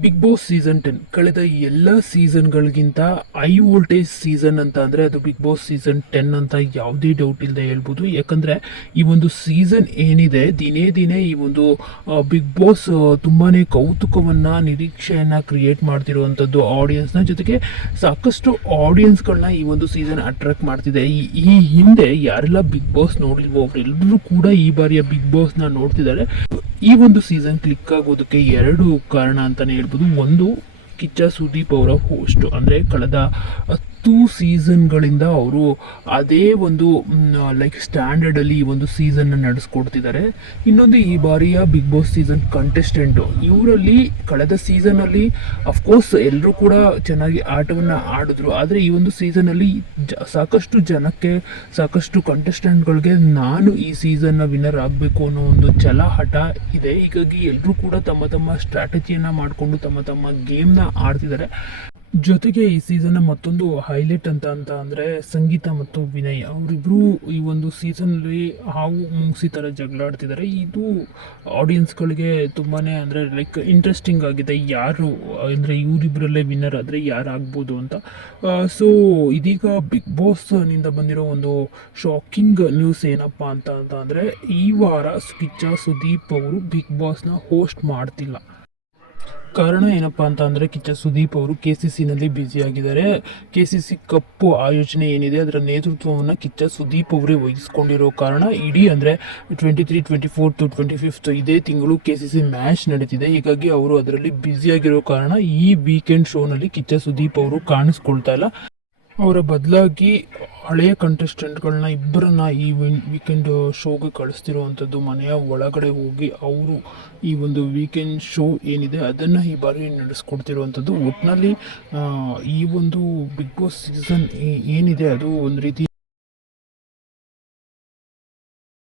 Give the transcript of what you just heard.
Big boss season 10 ಕಳೆದ ಎಲ್ಲ ಸೀಸನ್ಗಳಿಗಿಂತ high voltage season ಅಂತ ಅಂದರೆ ಅದು ಬಿಗ್ ಬಾಸ್ ಸೀಸನ್ 10 ಅಂತ ಯಾವುದೇ ಡೌಟ್ ಇಲ್ಲದೆ ಹೇಳ್ಬೋದು. ಯಾಕಂದರೆ ಈ ಒಂದು ಸೀಸನ್ ಏನಿದೆ ದಿನೇ ದಿನೇ ಈ ಒಂದು ಬಿಗ್ ಬಾಸ್ ತುಂಬಾ ಕೌತುಕವನ್ನು ನಿರೀಕ್ಷೆಯನ್ನು ಕ್ರಿಯೇಟ್ ಮಾಡ್ತಿರುವಂಥದ್ದು ಆಡಿಯನ್ಸ್ನ ಜೊತೆಗೆ ಸಾಕಷ್ಟು ಆಡಿಯನ್ಸ್ಗಳನ್ನ ಈ ಒಂದು ಸೀಸನ್ ಅಟ್ರಾಕ್ಟ್ ಮಾಡ್ತಿದೆ. ಈ ಹಿಂದೆ ಯಾರೆಲ್ಲ ಬಿಗ್ ಬಾಸ್ ನೋಡಿಲ್ವೋ ಅವರೆಲ್ಲರೂ ಕೂಡ ಈ ಬಾರಿಯ ಬಿಗ್ ಬಾಸ್ನ ನೋಡ್ತಿದ್ದಾರೆ. ಈ ಒಂದು ಸೀಸನ್ ಕ್ಲಿಕ್ ಆಗೋದಕ್ಕೆ ಎರಡು ಕಾರಣ ಅಂತಲೇ ಹೇಳ್ಬೋದು. ಒಂದು, ಕಿಚ್ಚ ಸುದೀಪ್ ಅವರ ಹೋಸ್ಟ್, ಅಂದರೆ ಕಳೆದ 10 ಸೀಸನ್ಗಳಿಂದ ಅವರು ಅದೇ ಒಂದು ಲೈಕ್ ಸ್ಟ್ಯಾಂಡರ್ಡಲ್ಲಿ ಈ ಒಂದು ಸೀಸನ್ನ ನಡೆಸ್ಕೊಡ್ತಿದ್ದಾರೆ. ಇನ್ನೊಂದು, ಈ ಬಾರಿಯ ಬಿಗ್ ಬಾಸ್ ಸೀಸನ್ ಕಂಟೆಸ್ಟೆಂಟು ಇವರಲ್ಲಿ ಕಳೆದ ಸೀಸನಲ್ಲಿ ಅಫ್ಕೋರ್ಸ್ ಎಲ್ಲರೂ ಕೂಡ ಚೆನ್ನಾಗಿ ಆಟವನ್ನು ಆಡಿದ್ರು. ಆದರೆ ಈ ಒಂದು ಸೀಸನಲ್ಲಿ ಸಾಕಷ್ಟು ಜನಕ್ಕೆ, ಸಾಕಷ್ಟು ಕಂಟೆಸ್ಟೆಂಟ್ಗಳಿಗೆ ನಾನು ಈ ಸೀಸನ್ನ ವಿನ್ನರ್ ಆಗಬೇಕು ಅನ್ನೋ ಒಂದು ಛಲ ಹಠ ಇದೆ. ಹೀಗಾಗಿ ಎಲ್ಲರೂ ಕೂಡ ತಮ್ಮ ತಮ್ಮ ಸ್ಟ್ರಾಟಜಿಯನ್ನು ಮಾಡಿಕೊಂಡು ತಮ್ಮ ತಮ್ಮ ಗೇಮ್ನ ಆಡ್ತಿದ್ದಾರೆ. ಜೊತೆಗೆ ಈ ಸೀಸನ್ನ ಮತ್ತೊಂದು ಹೈಲೈಟ್ ಅಂತ ಅಂದರೆ ಸಂಗೀತ ಮತ್ತು ವಿನಯ್ ಅವರಿಬ್ಬರು ಈ ಒಂದು ಸೀಸನ್ನಲ್ಲಿ ಹಾವು ಮುಂಗ್ಸಿ ಥರ ಜಗಳಾಡ್ತಿದ್ದಾರೆ. ಇದು ಆಡಿಯನ್ಸ್ಗಳಿಗೆ ತುಂಬಾ ಅಂದರೆ ಲೈಕ್ ಇಂಟ್ರೆಸ್ಟಿಂಗ್ ಆಗಿದೆ. ಯಾರು ಅಂದರೆ ಇವರಿಬ್ಬರಲ್ಲೇ ವಿನ್ನರ್ ಆದರೆ ಯಾರು ಆಗ್ಬೋದು ಅಂತ. ಸೊ ಇದೀಗ ಬಿಗ್ ಬಾಸ್ನಿಂದ ಬಂದಿರೋ ಒಂದು ಶಾಕಿಂಗ್ ನ್ಯೂಸ್ ಏನಪ್ಪ ಅಂತ ಅಂದರೆ ಈ ವಾರ ಕಿಚ್ಚ ಸುದೀಪ್ ಅವರು ಬಿಗ್ ಬಾಸ್ನ ಹೋಸ್ಟ್ ಮಾಡ್ತಿಲ್ಲ. ಕಾರಣ ಏನಪ್ಪ ಅಂತ ಅಂದರೆ ಕಿಚ್ಚ ಸುದೀಪ್ ಅವರು KCCನಲ್ಲಿ ಬ್ಯುಸಿಯಾಗಿದ್ದಾರೆ. KCC ಕಪ್ಪು ಆಯೋಜನೆ ಏನಿದೆ ಅದರ ನೇತೃತ್ವವನ್ನು ಕಿಚ್ಚ ಸುದೀಪ್ ಅವರೇ ವಹಿಸ್ಕೊಂಡಿರೋ ಕಾರಣ ಇಡೀ ಅಂದರೆ 23, 24, 25 ಇದೇ ತಿಂಗಳು KCC ಮ್ಯಾಚ್ ನಡೀತಿದೆ. ಹೀಗಾಗಿ ಅವರು ಅದರಲ್ಲಿ ಬ್ಯುಸಿಯಾಗಿರೋ ಕಾರಣ ಈ ವೀಕೆಂಡ್ ಶೋನಲ್ಲಿ ಕಿಚ್ಚ ಸುದೀಪ್ ಅವರು ಕಾಣಿಸ್ಕೊಳ್ತಾ ಇಲ್ಲ. ಅವರ ಬದಲಾಗಿ ಹಳೆಯ ಕಂಟೆಸ್ಟೆಂಟ್ಗಳನ್ನ ಇಬ್ಬರನ್ನ ಈ ವೀಕೆಂಡ್ ಶೋಗೆ ಕಳಿಸ್ತಿರುವಂಥದ್ದು. ಮನೆಯ ಒಳಗಡೆ ಹೋಗಿ ಅವರು ಈ ಒಂದು ವೀಕೆಂಡ್ ಶೋ ಏನಿದೆ ಅದನ್ನು ಈ ಬಾರಿ ನಡೆಸ್ಕೊಡ್ತಿರುವಂಥದ್ದು. ಒಟ್ಟಿನಲ್ಲಿ ಈ ಒಂದು ಬಿಗ್ ಬಾಸ್ ಸೀಸನ್ ಏನಿದೆ ಅದು ಒಂದು ರೀತಿ